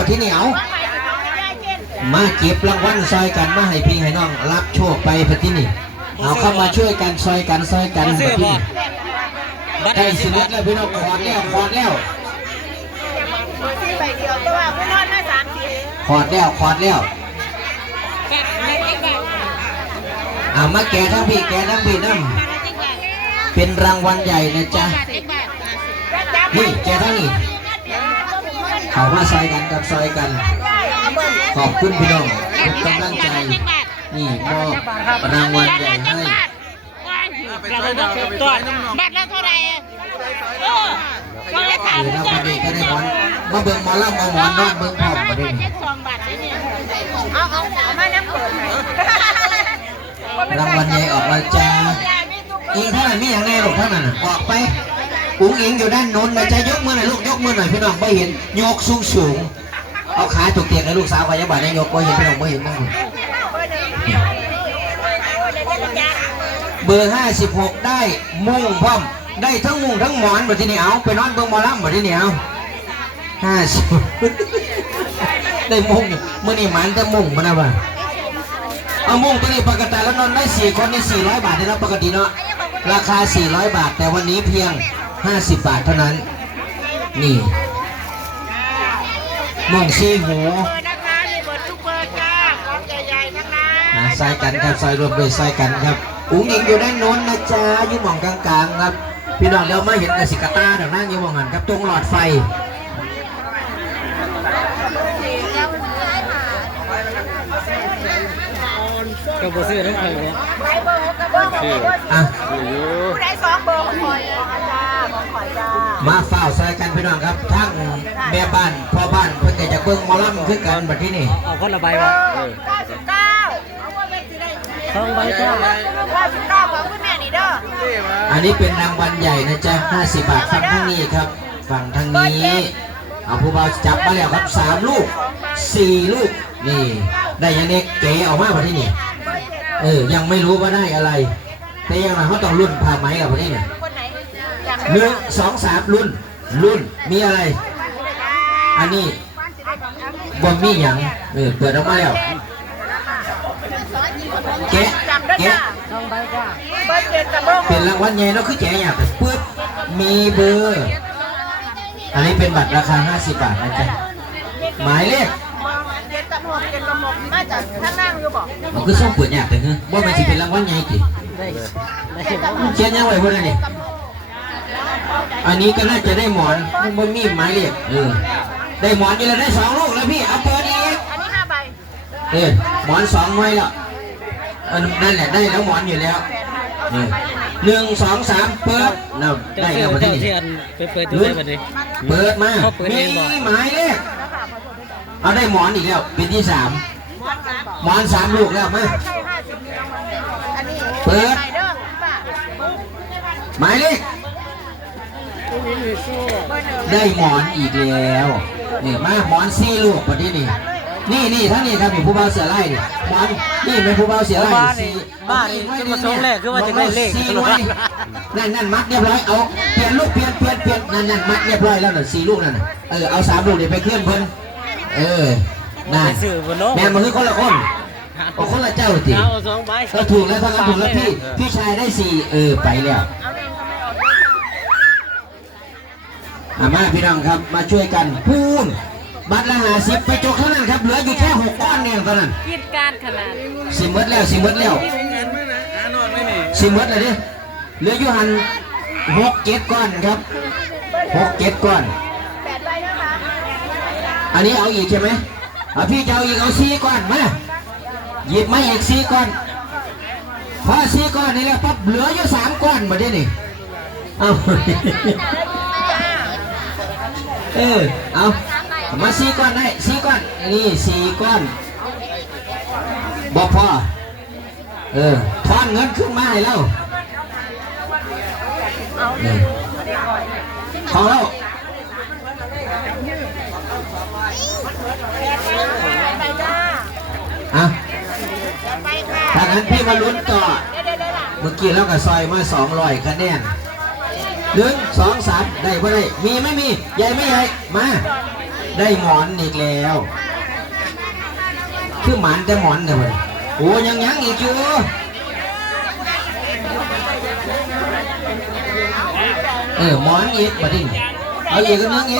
บัดที่เหนียวมาเก็บรางวัลซอยกันมาให้พี่ให้น้องรับโชคไปบัดที่นี่เอาเข้ามาช่วยกันซอยกันบัดที่นี่ใกล้สิบแล้วพี่น้องขอดแล้วขอดแล้วเอามาแกทั้งพี่น้ำเป็นรางวัลใหญ่นะจ๊ะนี่แกทั้งนี้เขาว่าซอยกันกับซอยกันขอบคุณพี่น้องทุกกำลังใจนี่มอบรางวัลใหญ่ให้บัตรละเท่าไหร่ก็ได้ถามก็ได้หมอนมาเบิ่งมาล่ำมาหมอนนอนเบิ่งพร้อมมาด้วยมาน้ำเปิดรางวัลใหญ่ออกมาจ้าอีกเท่าไหร่มีอย่างแน่ลูกเท่านั้นออกไปอุ้งอิงอยู่ด้านโน้นนะจะยกมือหน่อยลูกยกมือหน่อยพี่น้องไม่เห็นยกสูงเอาขาถูกเตียงให้ลูกสาวพยาบาลได้ยกไม่เห็นพี่น้องไม่เห็นบ้างเบอร์56ได้มุ่งพร้อมได้ทั้งมุ่งทั้งหมอนแบบที่นี่เอาไปนอนเบิ่งหมอลำแบบที่นี่เอา50ได้มุ่งมื่อนี่หมันจะมุ่งมันนะบ้าเอามุ่งตัวนี้ปกติแล้วนอนได้4คนนี่400 บาทนะปกติเนาะราคา400 บาทแต่วันนี้เพียง50 บาทเท่านั้นนี่มุ่งซีหูใส่กันครับใส่รวมด้วยใส่กันครับอุ้งอิงอยู่ด้านโน้นนะจ๊ะยืนมองกลางๆครับพี่น้องเราไม่เห็นกระสิกตาเดี๋ยวนั่งยืนมองหันครับตรงหลอดไฟก็บ่ซื้อทั้งคนเลยผู้ใด2 เบอร์ของข่อยจ้าของข่อยจ้ามาเฝ้าใส่กันพี่น้องครับทั้งแม่บ้านพ่อบ้านเพื่อนจะเบิ่งหมอลำขึ้นกันแบบที่นี่เอาคนละใบวะ2 ใบจ้า99ของคุณแม่นี่เด้ออันนี้เป็นรางวัลใหญ่นะจ๊ะ50 บาทฝั่งทางนี้ครับฝั่งทางนี้เอาผู้บ่าวจับมาแล้วครับ3 ลูก 4 ลูกนี่ได้ยังเด็กเก๋ออกมาแบบที่นี่ยังไม่รู้ว่าได้อะไรแต่ยังไงเขาต้องรุ่นผ่าไหมกับแบบนี้เนี่ย1 2 3รุ่นมีอะไรอันนี้บอมมี่อย่างเปิดออกมาแล้วแกะเป็นรางวัลใหญ่เนาะคือแกะอย่างปึ๊บมีเบอร์อันนี้เป็นบัตรราคา50 บาทนะจ๊ะหมายเลขมาจากข้างล่างอยู่บอกมันคือส่งเปิดยากเลยฮะว่ามันจะเป็นรางวัลใหญ่กี่เขียนยังไงพวกนั้นนี่อันนี้ก็น่าจะได้หมอนมันมีหมายเลขได้หมอนนี่เราได้2 ลูกแล้วพี่เอาเปิดอีกอันนี้5 ใบหมอน2 ไว้แล้วนั่นแหละได้แล้วหมอนอยู่แล้ว1 2 3เปิดได้แล้วมาที่นี่เปิดดูได้มาดิเปิดมามีหมายเลขเอาได้หมอนอีกแล้วเป็นที่3หมอน3 ลูกแล้วมาเปิดหมายเลขได้หมอนอีกแล้วนี่มาหมอน4 ลูกประเดี๋ยวนี่ทั้งนี้ครับผู้บ่าวเสือไล่ดิหมอนนี่เป็นผู้บ่าวเสือไล่บ้านนี่จุดประสงค์แรกคือว่าจะได้เลขนั่นมัดเรียบร้อยเอาเปลี่ยนลูกเปลี่ยนนั่นมัดเรียบร้อยแล้วน่ะ4 ลูกนั่นน่ะเอา3 ลูกเดี๋ยวไปเคลื่อนเพิ่นน่าแม่มันคือคนละคนคนละเจ้าสิเราถูกแล้วทั้งนั้นถูกแล้วพี่ชายได้4ไปแล้วมาพี่น้องครับมาช่วยกันพูนบัตรละ50ไปจกเท่านั้นครับเหลืออยู่แค่6 ก้อนเองเท่านั้นกิจการขนาดสิมดแล้วสิมดเลยดิเหลืออยู่หัน6 7 ก้อนครับ6 7 ก้อน8 ใบนะคะอันนี้เอาอีกใช่ไหมพี่จะเอาอีกเอา4 ก้อนมาหยิบมาอีก4 ก้อนพอ4 ก้อนนี่แล้วปั๊บเหลืออยู่3 ก้อนมาได้นี่เอาเอามา4 ก้อนได้4 ก้อนนี่4 ก้อนบอกพอทอนเงินขึ้นมาให้แล้วของเราถ้างั้นพี่มาลุ้นต่อเมื่อกี้เราก็ซอยมา200 คะแนน1 2 3ได้บ่ได้มีไม่มีใหญ่ไม่ใหญ่มา ได้หมอนอีกแล้ว คือหมันแต่หมอนเนี่ยมันโอ้ยังอีกอยู่หมอนอีกมาดิเอาอีกก็ยังอีก